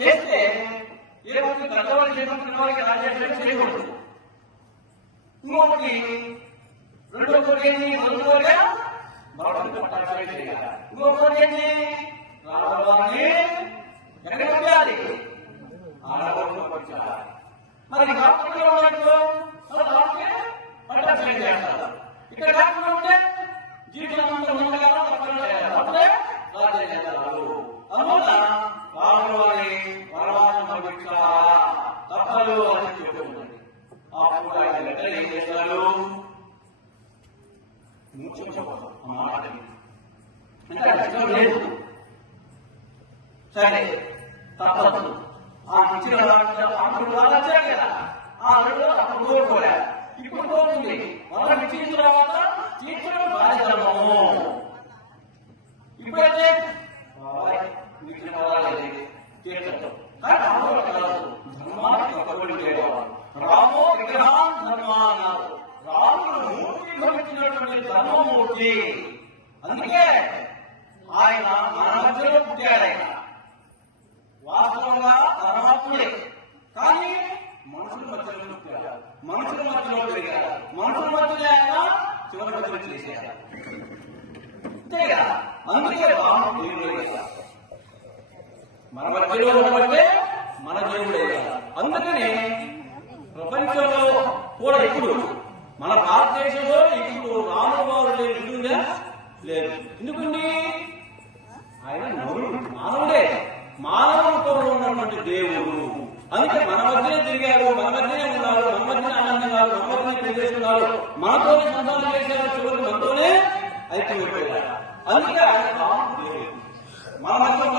చేస్తే ఏమవుతుంది? పెద్దవాళ్ళు చేయడం పిల్లవాళ్ళకి రాజ్యాభిషేకం చేయకూడదు. ఇంకొకటి రెండో కోరిక ఏంటి? మొదటిగా భగవంతుడు పట్టాభిషేకం చేయాలి. ఇంకో కోరిక ఏంటి? రాజువారిని ఎక్కడ పంపించాలి? ఆడవాళ్ళలో పంపించాలి. మరి డాక్టర్లో ఉన్నట్టు రాజుకి పట్టాభిషేకం చేస్తారు. ఇక్కడ డాక్టర్లో ఉంటే జీవితంలో ఉండగా తప్పని చేయాలి. అప్పుడే రాజ్యం చేస్తారు. అందువల్ల రాజువారి వరవాన్ని పంపించాలా తప్పలు అని చెప్తుంది. అప్పుడు ఆయన ఏం చేస్తారు? లేదు సరే తప్పదు. ఆ ఇచ్చిన అప్పుడు వాళ్ళు వచ్చారు కదా, ఆ రెండు అప్పుడు కోరుకోలే, ఇప్పుడు కోరుతుంది. మనం ఇచ్చిన తర్వాత తీర్చడం బాధ్యతము. ఇప్పుడైతే ఇచ్చిన పర్వాలేదు తీర్చడం, కానీ అప్పుడు కాదు. ధర్మాన్ని కట్టుబడి చేయడం. రామో విగ్రహాన్ ధర్మ అన్నారు. రాముడు మూర్తిభవించినటువంటి ధర్మమూర్తి. అందుకే ఆయన మన మధ్యలో పుట్టాడు. ఆయన వాస్తవంగా పరమాత్ముడే, కానీ మనుషుల మధ్యలో పుట్టాడు, మనుషుల మధ్యలో పెరిగాడు, మనుషుల మధ్యలో ఆయన చివరి మధ్యలో చేశాడు. అంతేగా, అందుకే రాముడు దేవుడు. మన మధ్యలో ఉన్నట్టే మన దేవుడే. అందుకనే ప్రపంచంలో కూడా ఇప్పుడు మన భారతదేశంలో ఇప్పుడు రాముడు వారు ఉంటుందా? లేదు. ఎందుకండి? ఆయన నరుడు, మానవుడే, మానవ రూపంలో ఉన్నటువంటి దేవుడు. అందుకే మన మధ్యనే తిరిగాడు, మన మధ్యనే ఉన్నాడు, మన మధ్యనే ఆనందంగా, మన మధ్యనే పెళ్లిస్తున్నారు, మనతోనే సంతానం చేశారు, చివరికి మనతోనే ఐక్యమైపోయాడు. అందుకే ఆయన రాముడు దేవుడు. మన మధ్య